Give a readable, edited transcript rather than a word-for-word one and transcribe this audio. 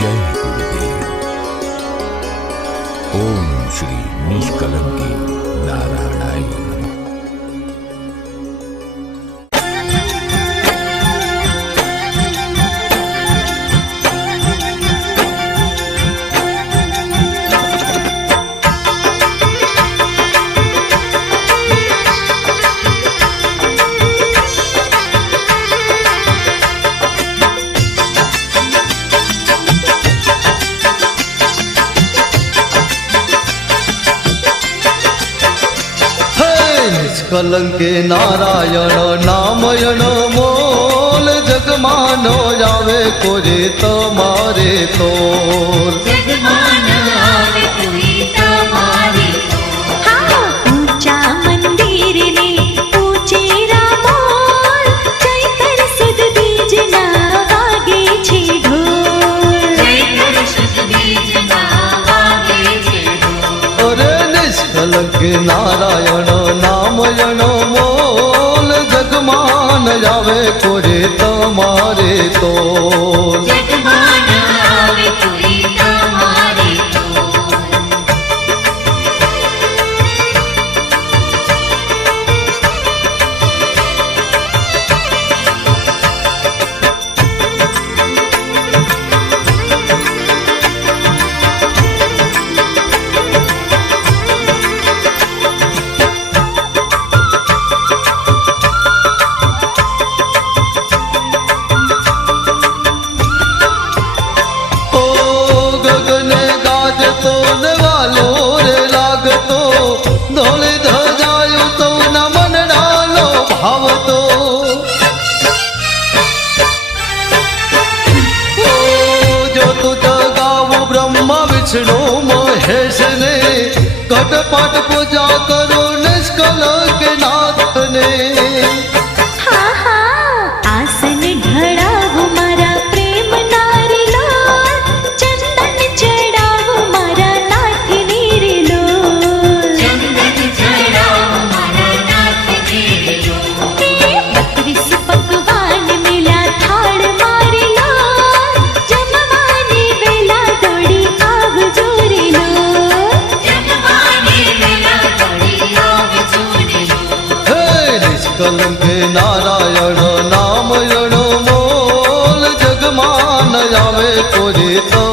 जय गुरुदेव। ओम श्री निष्कलंकी नारायणाय नमः। निष्कलंके नारायण नामयण मोल जगमानो जावे कोरे तमारे तोल। जगमान आवे कोई तमारे तोल। हाँ ऊंचा मंदिर ने ऊंचे रामोल जय कर सुध बीज ना वागे छे ढोल। जय कर सुध बीज ना वागे छे ढोल। अरे निष्कलंके नारायण नामयण मोल जगमान जावे कोरे तमारे तोल। जगमान आवे कोई तमारे तोल। विष्णु महेश ने कटपट पूजा करो निष्कलंक नाथ ने। हाँ हाँ आसन ढड़ावो मारा प्रेम नारी लाल चंदन चढ़ावो मारा नाथ नीर लोल। चंदन चढ़ावो मारा नाथ नीर लोल। 32 पकवान मिला थाड़ मारी लाल जमवानी बेला दौड़ी आव जोरी लोल। जमवानी बेला दौड़ी आव जोरी लोल। हे निष्कलंके नारायण नामयण मोल जगमान जावे कोरे तो